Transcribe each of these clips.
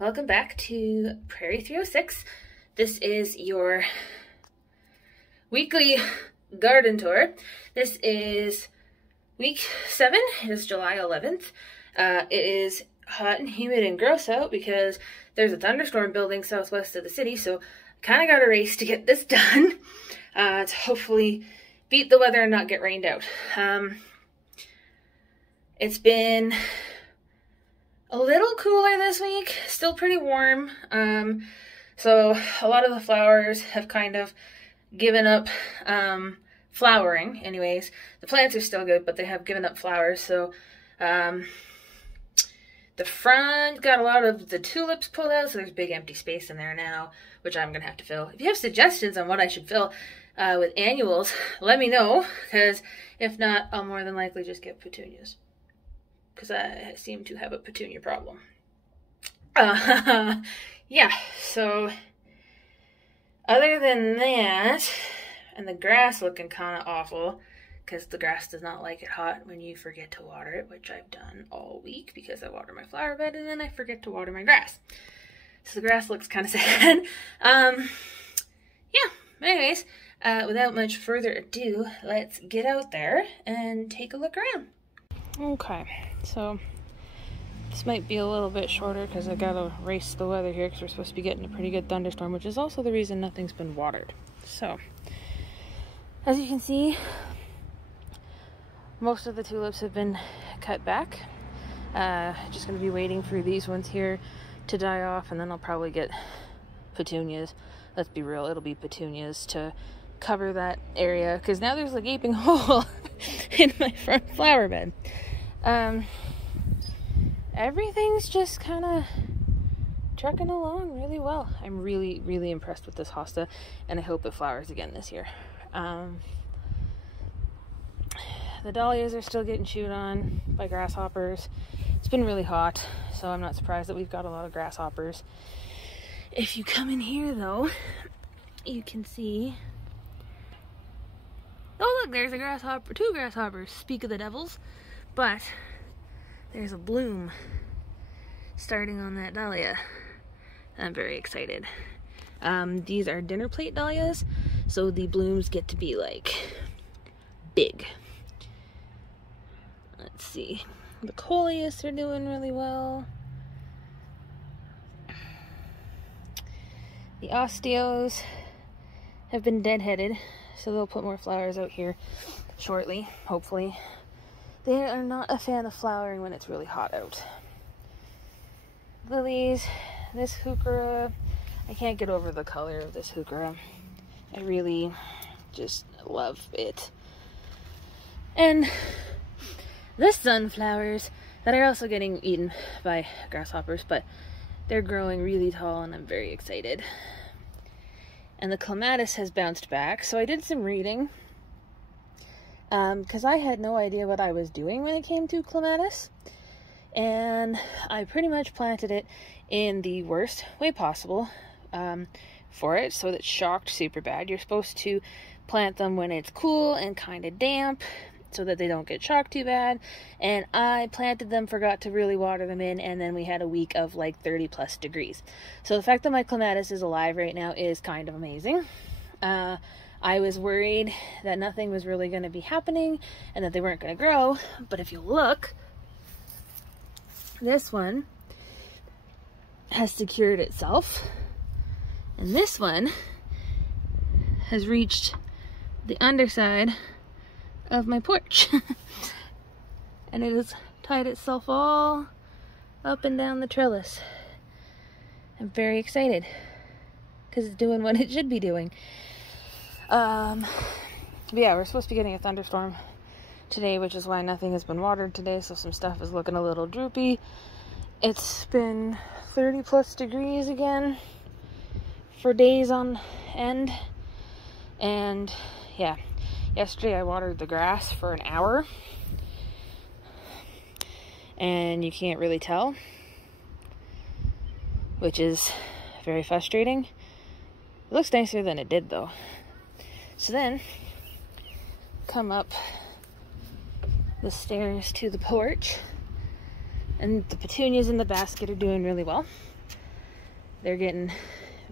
Welcome back to Prairie.306. This is your weekly garden tour. This is week 7. It is July 11th. It is hot and humid and gross out because there's a thunderstorm building southwest of the city, so kind of got a race to get this done to hopefully beat the weather and not get rained out. It's been a little cooler this week, still pretty warm, so a lot of the flowers have kind of given up flowering. Anyways, the plants are still good, but they have given up flowers. So the front got a lot of the tulips pulled out, so there's big empty space in there now, which I'm gonna have to fill. If you have suggestions on what I should fill with annuals, let me know, because if not, I'll more than likely just get petunias, because I seem to have a petunia problem. Yeah, so other than that, and the grass looking kind of awful, because the grass does not like it hot when you forget to water it, which I've done all week because I water my flower bed and then I forget to water my grass. So the grass looks kind of sad. Yeah, anyways, without much further ado, let's get out there and take a look around. Okay, so this might be a little bit shorter because I gotta race the weather here because we're supposed to be getting a pretty good thunderstorm, which is also the reason nothing's been watered. So, as you can see, most of the tulips have been cut back. Just gonna be waiting for these ones here to die off, and then I'll probably get petunias. Let's be real, it'll be petunias to cover that area, because now there's a gaping hole in my front flower bed. Everything's just kind of trucking along really well. I'm really, really impressed with this hosta, and I hope it flowers again this year. The dahlias are still getting chewed on by grasshoppers. It's been really hot, so I'm not surprised that we've got a lot of grasshoppers. If you come in here, though, you can see... Oh, look, there's a grasshopper, 2 grasshoppers, speak of the devils. But there's a bloom starting on that dahlia. I'm very excited. These are dinner plate dahlias, so the blooms get to be like big. Let's see. The coleus are doing really well. The osteos have been deadheaded, so they'll put more flowers out here shortly, hopefully. They are not a fan of flowering when it's really hot out. Lilies, this heuchera, I can't get over the color of this heuchera. I really just love it. And the sunflowers that are also getting eaten by grasshoppers, but they're growing really tall and I'm very excited. And the clematis has bounced back, so I did some reading. Because I had no idea what I was doing when it came to clematis, and I pretty much planted it in the worst way possible for it, so that's shocked super bad. You're supposed to plant them when it's cool and kind of damp so that they don't get shocked too bad, and I planted them, forgot to really water them in, and then we had a week of like 30+ degrees. So the fact that my clematis is alive right now is kind of amazing. I was worried that nothing was really going to be happening and that they weren't going to grow, but if you look, this one has secured itself, and this one has reached the underside of my porch, and it has tied itself all up and down the trellis. I'm very excited, because it's doing what it should be doing. But yeah, we're supposed to be getting a thunderstorm today, which is why nothing has been watered today, so some stuff is looking a little droopy. It's been 30 plus degrees again for days on end, and yeah, yesterday I watered the grass for an hour, and you can't really tell, which is very frustrating. It looks nicer than it did though. So then, come up the stairs to the porch, and the petunias in the basket are doing really well. They're getting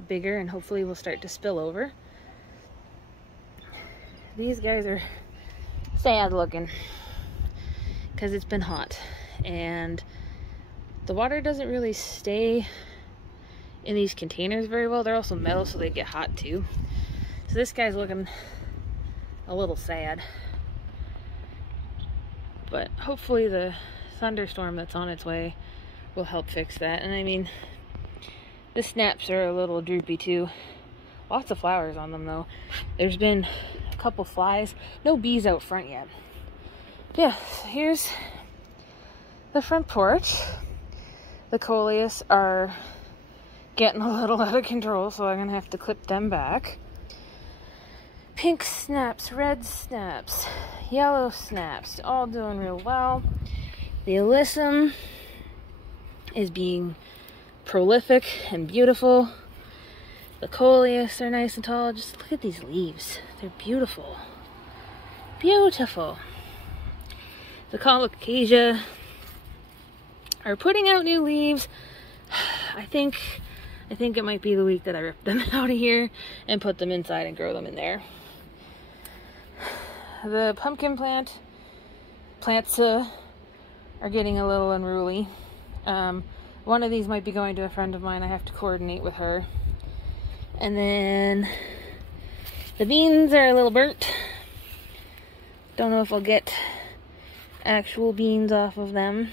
bigger and hopefully will start to spill over. These guys are sad looking because it's been hot and the water doesn't really stay in these containers very well. They're also metal, so they get hot too. So this guy's looking a little sad, but hopefully the thunderstorm that's on its way will help fix that. And I mean, the snaps are a little droopy too. Lots of flowers on them though. There's been a couple flies. No bees out front yet. Yeah, so here's the front porch. The coleus are getting a little out of control, so I'm gonna have to clip them back. Pink snaps, red snaps, yellow snaps, all doing real well. The alyssum is being prolific and beautiful. The coleus are nice and tall. Just look at these leaves. They're beautiful. Beautiful. The colocasia are putting out new leaves. I think it might be the week that I rip them out of here and put them inside and grow them in there. The pumpkin plants are getting a little unruly. One of these might be going to a friend of mine. I have to coordinate with her. And then the beans are a little burnt. Don't know if I'll get actual beans off of them.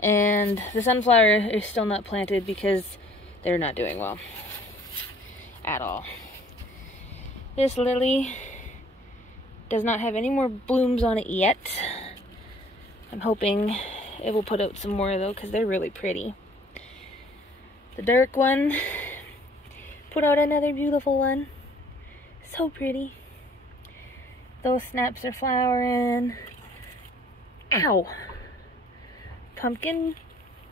And the sunflower is still not planted because they're not doing well at all. This lily does not have any more blooms on it yet. I'm hoping it will put out some more though, because they're really pretty. The dark one put out another beautiful one. So pretty. Those snaps are flowering. Ow! Pumpkin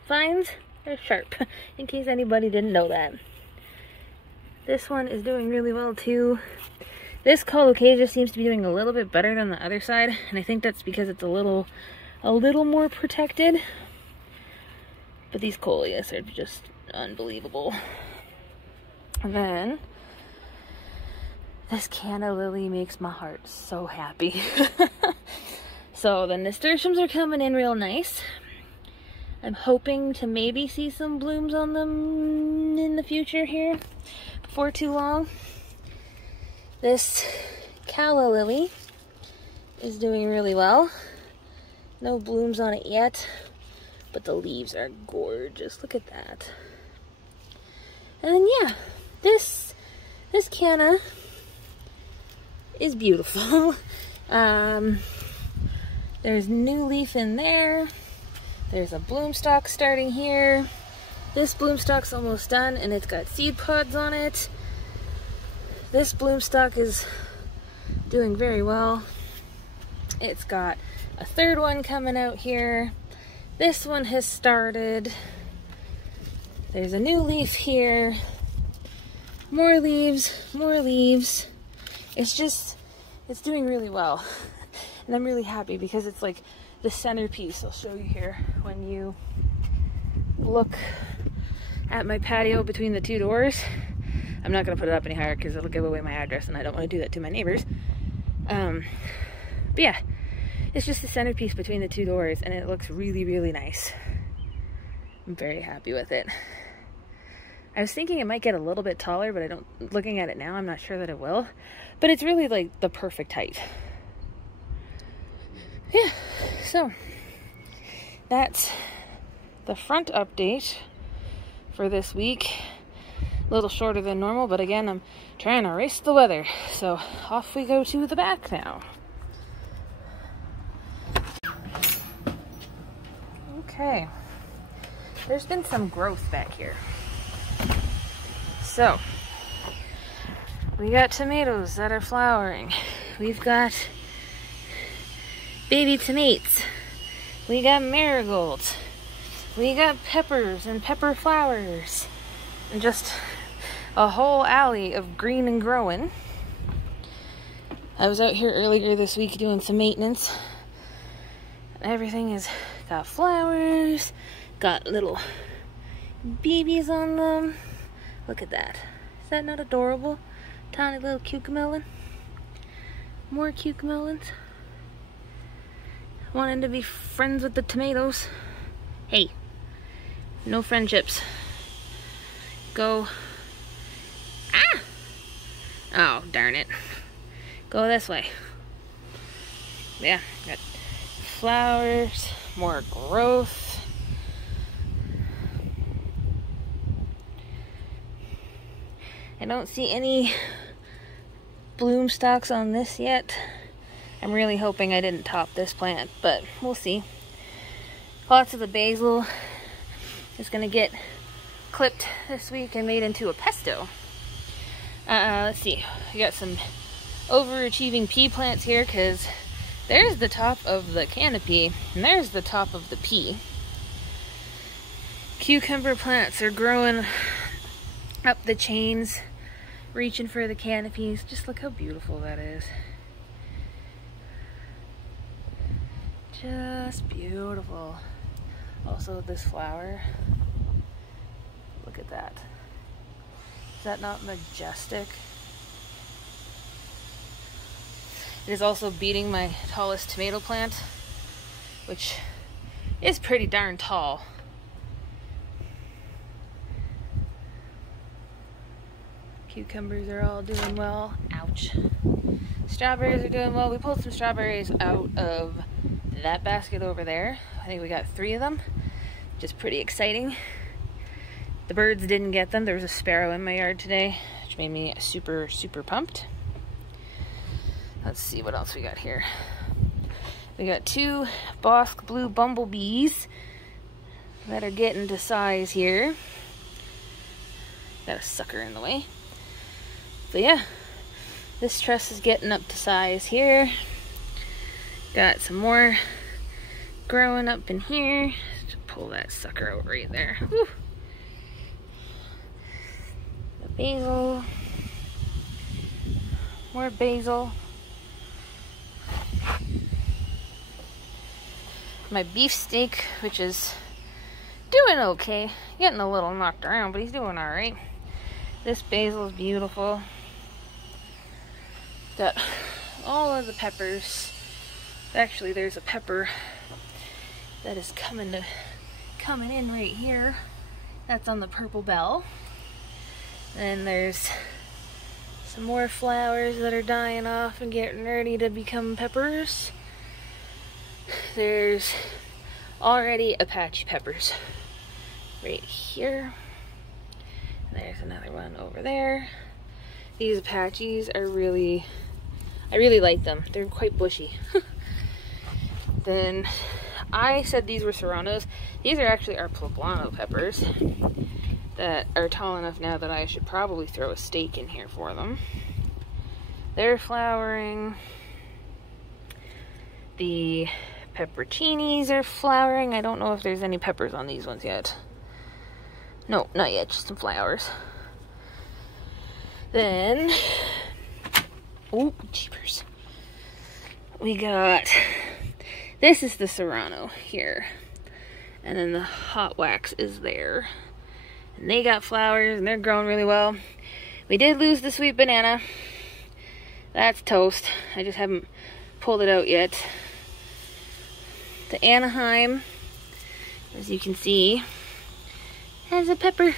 vines are sharp, in case anybody didn't know that. This one is doing really well too. This colocasia seems to be doing a little bit better than the other side, and I think that's because it's a little more protected. But these coleus are just unbelievable. And then this canna lily makes my heart so happy. So the nasturtiums are coming in real nice. I'm hoping to maybe see some blooms on them in the future here before too long. This calla lily is doing really well. No blooms on it yet, but the leaves are gorgeous. Look at that. And then yeah, this canna is beautiful. There's new leaf in there. There's a bloom stalk starting here. This bloom stalk's almost done and it's got seed pods on it. This bloom stalk is doing very well. It's got a third one coming out here. This one has started. There's a new leaf here. More leaves, more leaves. It's doing really well. And I'm really happy because it's like the centerpiece. I'll show you here. When you look at my patio between the two doors, I'm not going to put it up any higher because it'll give away my address and I don't want to do that to my neighbors. But yeah, it's just the centerpiece between the two doors and it looks really, really nice. I'm very happy with it. I was thinking it might get a little bit taller, but looking at it now, I'm not sure that it will. But it's really like the perfect height. Yeah, so that's the front update for this week. A little shorter than normal, but again, I'm trying to race the weather. So off we go to the back now. Okay. There's been some growth back here. So, we got tomatoes that are flowering. We've got baby tomatoes. We got marigolds. We got peppers and pepper flowers. And just a whole alley of green and growing. I was out here earlier this week doing some maintenance. Everything has got flowers, got little babies on them. Look at that. Is that not adorable? Tiny little cucamelon. More cucamelons. Wanting to be friends with the tomatoes. Hey, no friendships. Go. Ah! Oh, darn it. Go this way. Yeah, got flowers, more growth. I don't see any bloom stalks on this yet. I'm really hoping I didn't top this plant, but we'll see. Lots of the basil is going to get clipped this week and made into a pesto. Let's see. We got some overachieving pea plants here because there's the top of the canopy and there's the top of the pea. Cucumber plants are growing up the chains, reaching for the canopies. Just look how beautiful that is. Just beautiful. Also, this flower. Look at that. Is that not majestic? It is also beating my tallest tomato plant, which is pretty darn tall. Cucumbers are all doing well. Ouch. Strawberries are doing well. We pulled some strawberries out of that basket over there. I think we got 3 of them, which is pretty exciting. The birds didn't get them. There was a sparrow in my yard today, which made me super, super pumped. Let's see what else we got here. We got 2 Bosque blue bumblebees that are getting to size here. Got a sucker in the way. But yeah, this truss is getting up to size here. Got some more growing up in here. Just pull that sucker out right there. Whew. The basil. More basil. My beefsteak, which is doing okay. Getting a little knocked around, but he's doing alright. This basil is beautiful. Got all of the peppers. Actually, there's a pepper that is coming in right here. That's on the purple bell. And there's some more flowers that are dying off and getting ready to become peppers. There's already Apache peppers right here. There's another one over there. These Apaches are I really like them. They're quite bushy. Then I said these were serranos. These are actually our poblano peppers that are tall enough now that I should probably throw a stake in here for them. They're flowering. The pepperoncinis are flowering. I don't know if there's any peppers on these ones yet. No, not yet, just some flowers. Then, oh, jeepers. We got, this is the serrano here. And then the hot wax is there. And they got flowers and they're growing really well. We did lose the sweet banana. That's toast. I just haven't pulled it out yet. The Anaheim, as you can see, has a pepper.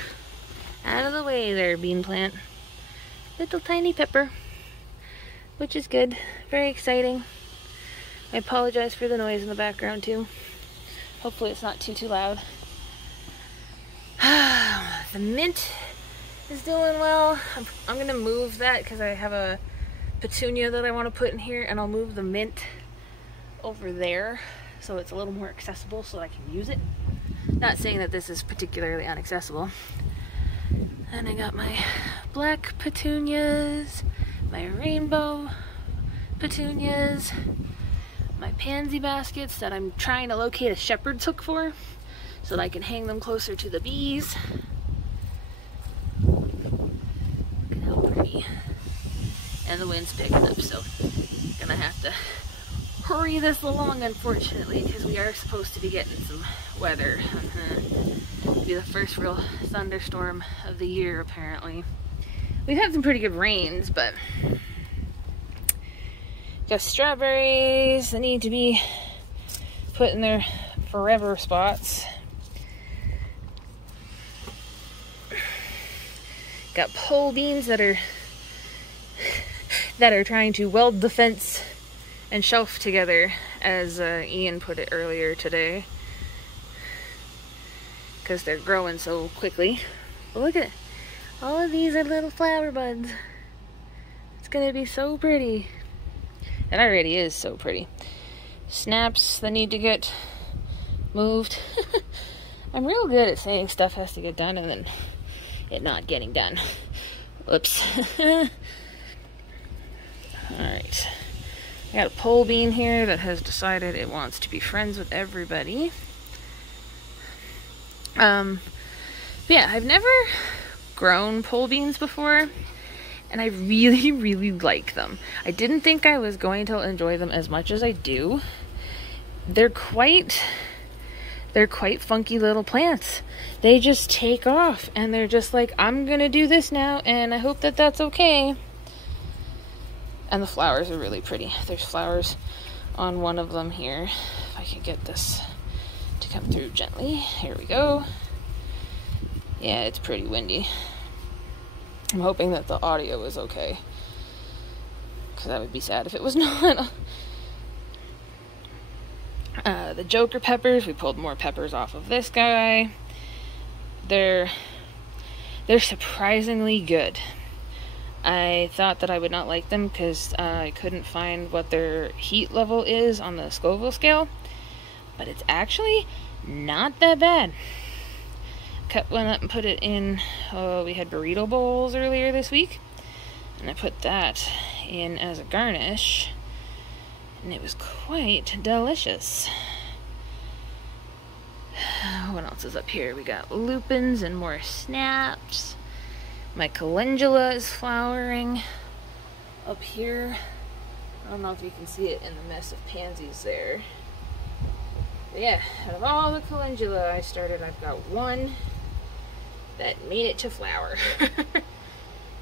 Out of the way there, bean plant. Little tiny pepper, which is good. Very exciting. I apologize for the noise in the background too. Hopefully it's not too loud. The mint is doing well. I'm gonna move that because I have a petunia that I want to put in here, and I'll move the mint over there so it's a little more accessible so I can use it. Not saying that this is particularly inaccessible. And I got my black petunias, my rainbow petunias, my pansy baskets that I'm trying to locate a shepherd's hook for so that I can hang them closer to the bees. Look at how pretty. And the wind's picking up, so I'm gonna have to hurry this along, unfortunately, because we are supposed to be getting some weather. It'll be the first real thunderstorm of the year, apparently. We've had some pretty good rains, but got strawberries that need to be put in their forever spots. Got pole beans that are trying to weld the fence and shelf together, as Ian put it earlier today, because they're growing so quickly. But look at it. All of these are little flower buds. It's gonna be so pretty. It already is so pretty. Snaps that need to get moved. I'm real good at saying stuff has to get done and then it not getting done. Whoops. Alright. I got a pole bean here that has decided it wants to be friends with everybody. Yeah, I've never grown pole beans before, and I really, really like them. I didn't think I was going to enjoy them as much as I do. They're quite funky little plants. They just take off, and they're just like, I'm gonna do this now, and I hope that that's okay. And the flowers are really pretty. There's flowers on one of them here. If I can get this to come through gently. Here we go. Yeah, it's pretty windy. I'm hoping that the audio is okay, because that would be sad if it was not. The Joker peppers, we pulled more peppers off of this guy. They're surprisingly good. I thought that I would not like them because I couldn't find what their heat level is on the Scoville scale, but it's actually not that bad. Cut one up and put it in, we had burrito bowls earlier this week, and I put that in as a garnish, and it was quite delicious. What else is up here? We got lupins and more snaps. My calendula is flowering up here. I don't know if you can see it in the mess of pansies there. But yeah, out of all the calendula I started, I've got one that made it to flower.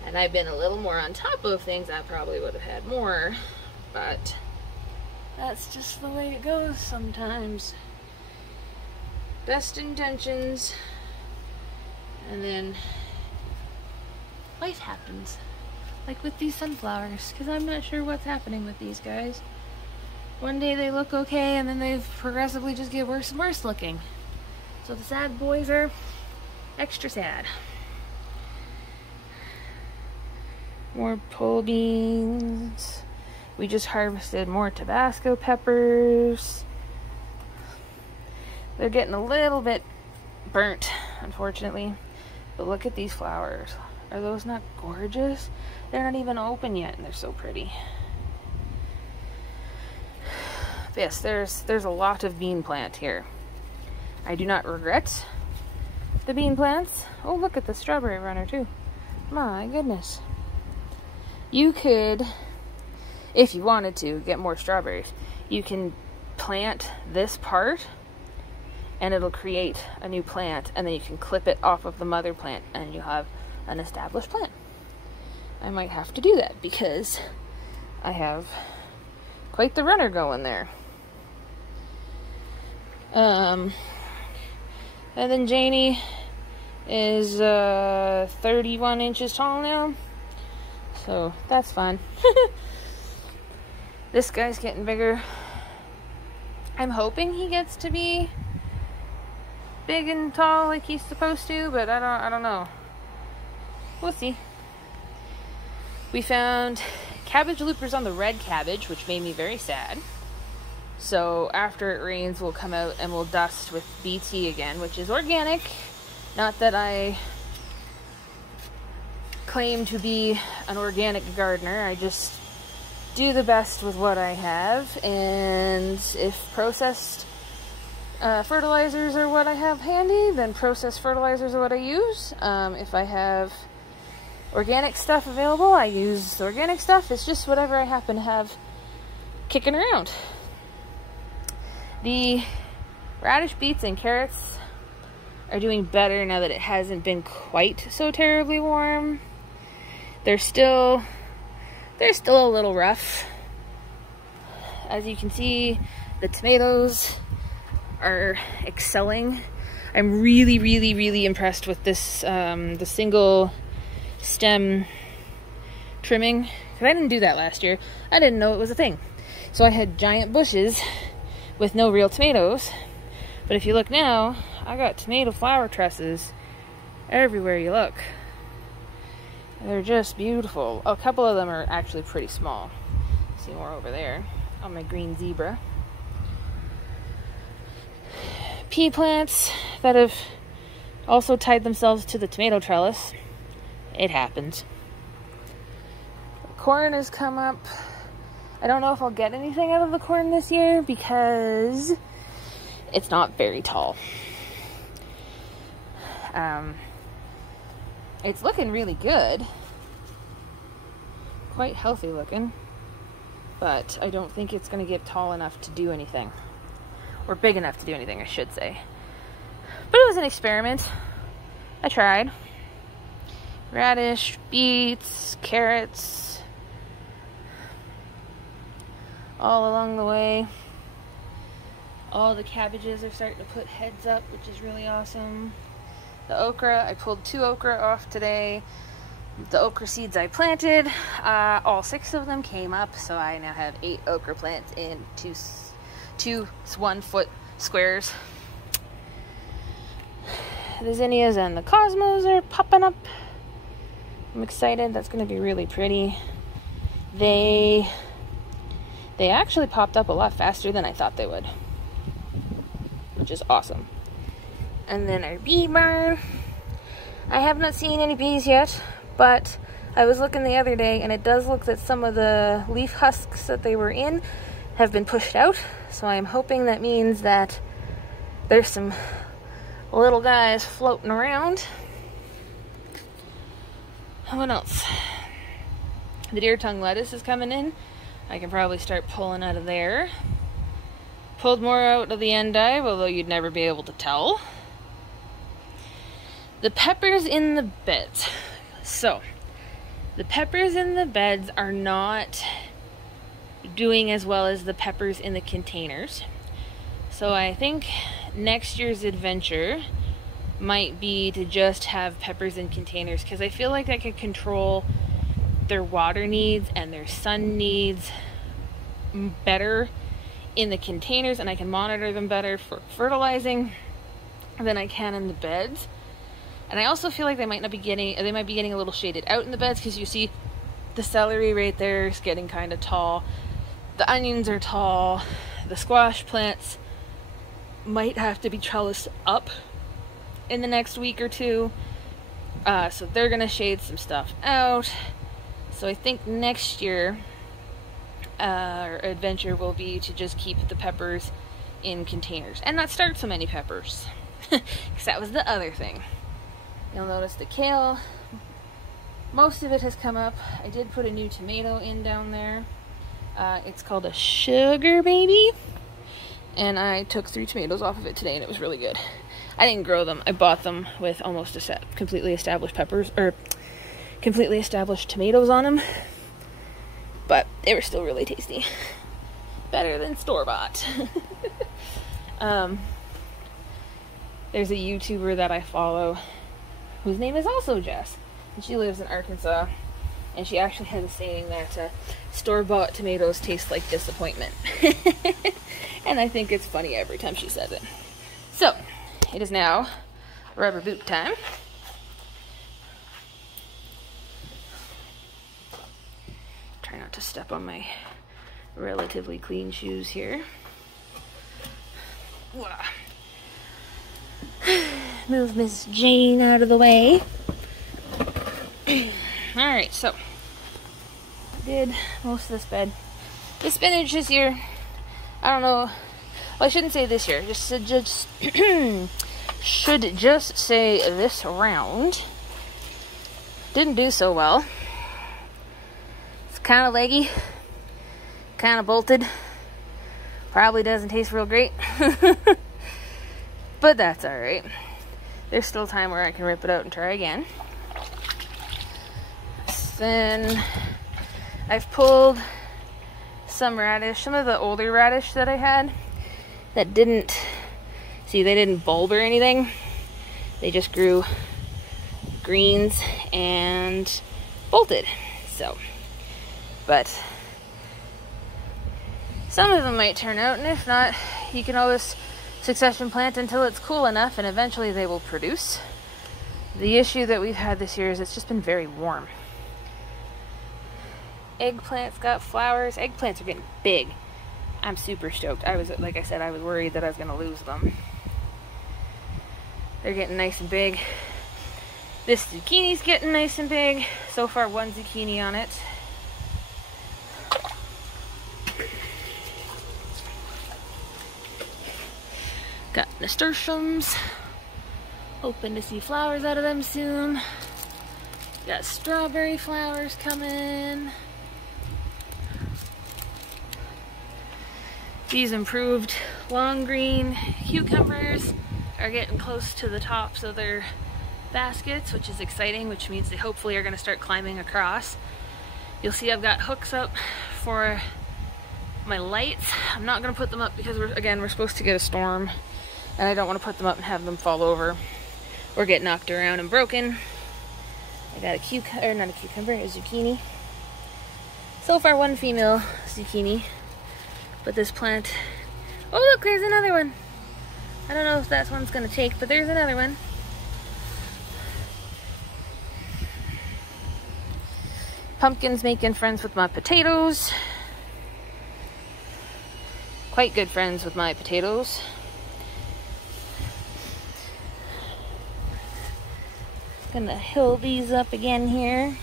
And I've been a little more on top of things. I probably would have had more, but that's just the way it goes sometimes. Best intentions, and then life happens. Like with these sunflowers, because I'm not sure what's happening with these guys. One day they look okay, and then they progressively just get worse and worse looking. So the sad boys are extra sad. More pole beans. We just harvested more Tabasco peppers. They're getting a little bit burnt, unfortunately. But look at these flowers. Are those not gorgeous? They're not even open yet, and they're so pretty. But yes, there's a lot of bean plant here. I do not regret the bean plants. Oh, look at the strawberry runner too. My goodness. You could, if you wanted to, get more strawberries. You can plant this part, and it'll create a new plant, and then you can clip it off of the mother plant, and you'll have an established plant. I might have to do that because I have quite the runner going there. And then Janie is 31 inches tall now, so that's fun. This guy's getting bigger. I'm hoping he gets to be big and tall like he's supposed to, but I don't know. we'll see. We found cabbage loopers on the red cabbage, which made me very sad. So after it rains, we'll come out and we'll dust with BT again, which is organic. Not that I claim to be an organic gardener. I just do the best with what I have. And if processed fertilizers are what I have handy, then processed fertilizers are what I use. If I have organic stuff available, I use organic stuff. It's just whatever I happen to have kicking around. The radish, beets, and carrots are doing better now that it hasn't been quite so terribly warm. They're still a little rough. As you can see, the tomatoes are excelling. I'm really impressed with this, the single stem trimming, because I didn't do that last year. I didn't know it was a thing. So I had giant bushes with no real tomatoes. But if you look now, I got tomato flower trusses everywhere you look. They're just beautiful. A couple of them are actually pretty small. See more over there on my green zebra. Pea plants that have also tied themselves to the tomato trellis. It happens. Corn has come up. I don't know if I'll get anything out of the corn this year because it's not very tall. It's looking really good. Quite healthy looking. But I don't think it's going to get tall enough to do anything. Or big enough to do anything, I should say. But it was an experiment. I tried. Radish, beets, carrots. All along the way. All the cabbages are starting to put heads up, which is really awesome. The okra, I pulled 2 okra off today. The okra seeds I planted, all 6 of them came up, so I now have 8 okra plants in two 1-foot squares. The zinnias and the cosmos are popping up. I'm excited. That's going to be really pretty. They actually popped up a lot faster than I thought they would, which is awesome. And then our bee barn. I have not seen any bees yet, but I was looking the other day and it does look that some of the leaf husks that they were in have been pushed out. So I'm hoping that means that there's some little guys floating around. What else? The deer tongue lettuce is coming in. I can probably start pulling out of there. Pulled more out of the endive, although you'd never be able to tell. The peppers in the beds. So, the peppers in the beds are not doing as well as the peppers in the containers. So I think next year's adventure might be to just have peppers in containers, because I feel like I could control their water needs and their sun needs better in the containers, and I can monitor them better for fertilizing than I can in the beds. And I also feel like they might be getting a little shaded out in the beds, because you see the celery right there is getting kind of tall. The onions are tall. The squash plants might have to be trellised up in the next week or two. So they're going to shade some stuff out. So I think next year our adventure will be to just keep the peppers in containers and not start so many peppers. Because that was the other thing. You'll notice the kale, most of it has come up. I did put a new tomato in down there. It's called a sugar baby. And I took 3 tomatoes off of it today and it was really good. I didn't grow them. I bought them with almost completely established peppers, or completely established tomatoes on them. But they were still really tasty. Better than store-bought. There's a YouTuber that I follow whose name is also Jess, and she lives in Arkansas, and she actually has a saying that store-bought tomatoes taste like disappointment. And I think it's funny every time she says it. So, it is now rubber boot time. Try not to step on my relatively clean shoes here. Move Miss Jane out of the way. Alright, so I did most of this bed. The spinach this year, I don't know. Well, I shouldn't say this year. Should just say this round. Didn't do so well. It's kind of leggy, kind of bolted. Probably doesn't taste real great. But that's alright. There's still time where I can rip it out and try again. Then I've pulled some radish, some of the older radish that I had that didn't, see, they didn't bulb or anything. They just grew greens and bolted. So, but some of them might turn out, and if not, you can always succession plant until it's cool enough, and eventually they will produce. The issue that we've had this year is it's just been very warm. Eggplants got flowers. Eggplants are getting big. I'm super stoked. Like I said, I was worried that I was going to lose them. They're getting nice and big. This zucchini's getting nice and big. So far, one zucchini on it. Got nasturtiums. Hoping to see flowers out of them soon. Got strawberry flowers coming. These improved long green cucumbers are getting close to the tops of their baskets, which is exciting, which means they hopefully are going to start climbing across. You'll see I've got hooks up for my lights. I'm not going to put them up because we're supposed to get a storm, and I don't want to put them up and have them fall over or get knocked around and broken. I got a zucchini. So far, one female zucchini. But this plant, oh look, there's another one. I don't know if that one's gonna take, but there's another one. Pumpkin's making friends with my potatoes. Quite good friends with my potatoes. Gonna hill these up again here.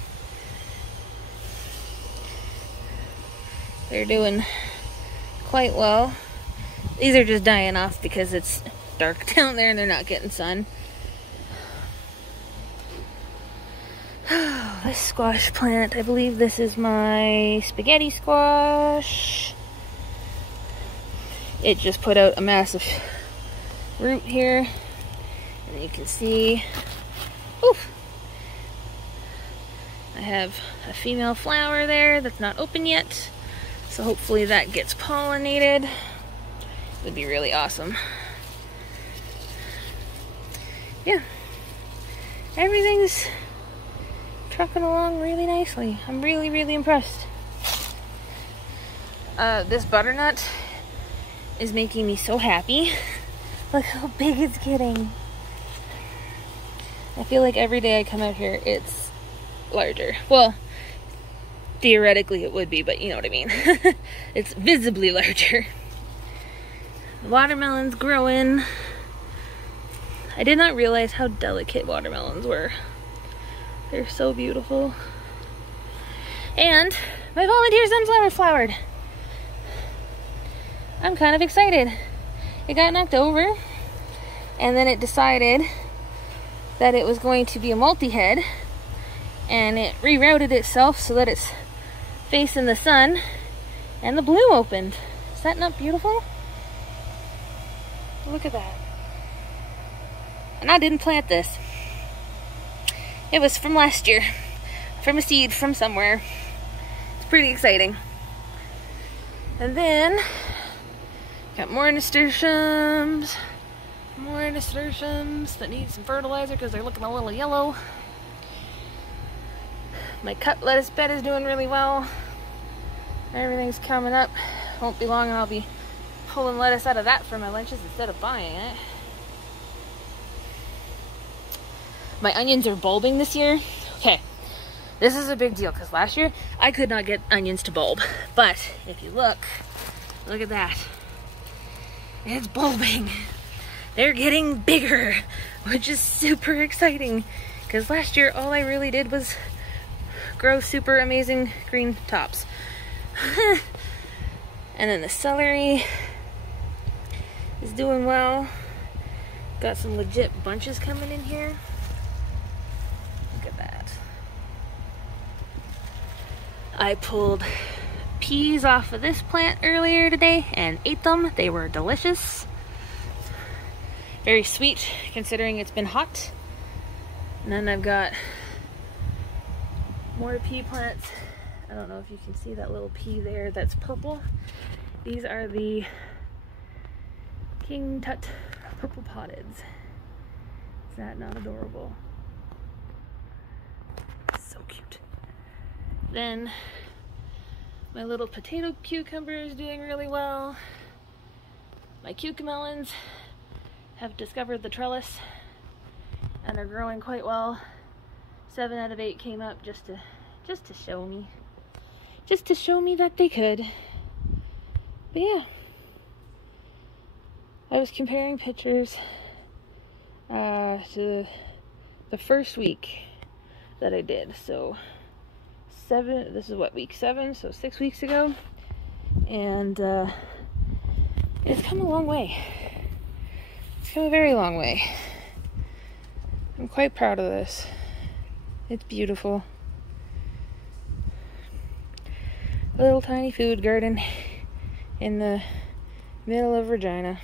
They're doing quite well. These are just dying off because it's dark down there and they're not getting sun. This squash plant, I believe this is my spaghetti squash. It just put out a massive root here, and you can see, oof, I have a female flower there that's not open yet. So hopefully that gets pollinated. It would be really awesome. Yeah. Everything's trucking along really nicely. I'm really, really impressed. This butternut is making me so happy. Look how big it's getting. I feel like every day I come out here, it's larger. Well, theoretically it would be, but you know what I mean. It's visibly larger. The watermelon's growing. I did not realize how delicate watermelons were. They're so beautiful. And my volunteer sunflower flowered. I'm kind of excited. It got knocked over, and then it decided that it was going to be a multi-head, and it rerouted itself so that it's facing the sun, and the bloom opened. Is that not beautiful? Look at that. And I didn't plant this. It was from last year, from a seed from somewhere. It's pretty exciting. And then got more nasturtiums that need some fertilizer because they're looking a little yellow. My cut lettuce bed is doing really well. Everything's coming up. Won't be long and I'll be pulling lettuce out of that for my lunches instead of buying it. My onions are bulbing this year. Okay, This is a big deal because last year I could not get onions to bulb. But if you look at that. It's bulbing. They're getting bigger, which is super exciting. Because last year all I really did was grow super amazing green tops. And then the celery is doing well. Got some legit bunches coming in here. Look at that. I pulled peas off of this plant earlier today and ate them. They were delicious. Very sweet considering it's been hot. And then I've got more pea plants. I don't know if you can see that little pea there that's purple. These are the King Tut purple potteds. Is that not adorable? So cute. Then my little potato cucumber is doing really well. My cucamelons have discovered the trellis and are growing quite well. 7 out of 8 came up just to show me. Just to show me that they could. But yeah. I was comparing pictures to the first week that I did. So this is what, week 7, so 6 weeks ago. And it's come a long way. It's come a very long way. I'm quite proud of this. It's beautiful. A little tiny food garden in the middle of Regina.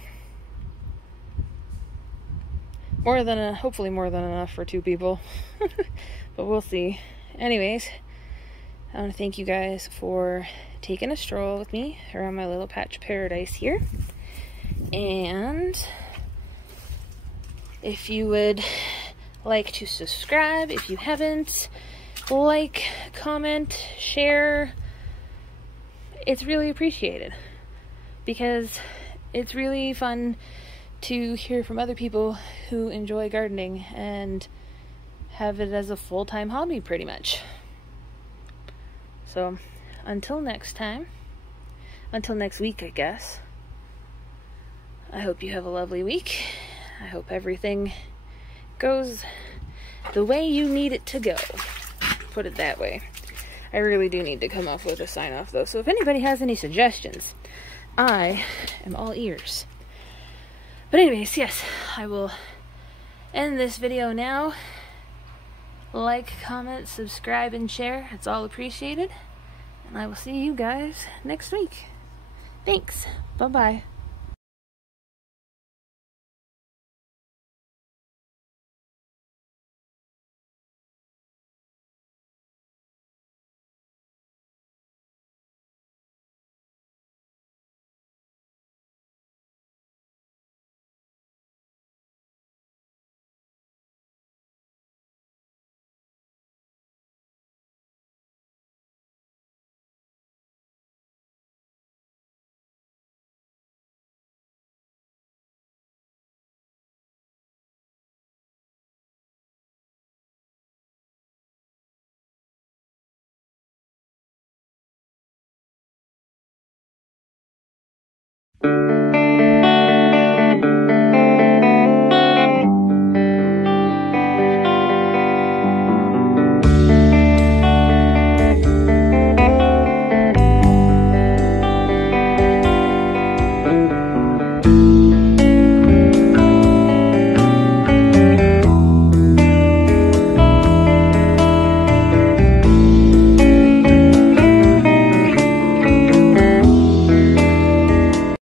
Hopefully more than enough for 2 people. But we'll see. Anyways, I want to thank you guys for taking a stroll with me around my little patch of paradise here. And if you would like to subscribe, if you haven't, like, comment, share, it's really appreciated. Because it's really fun to hear from other people who enjoy gardening and have it as a full-time hobby pretty much. So until next time, until next week I guess, I hope you have a lovely week. I hope everything goes the way you need it to go. Put it that way. I really do need to come up with a sign off though, so if anybody has any suggestions, I am all ears. But anyways, yes, I will end this video now. Like, comment, subscribe, and share. It's all appreciated. And I will see you guys next week. Thanks. Bye-bye.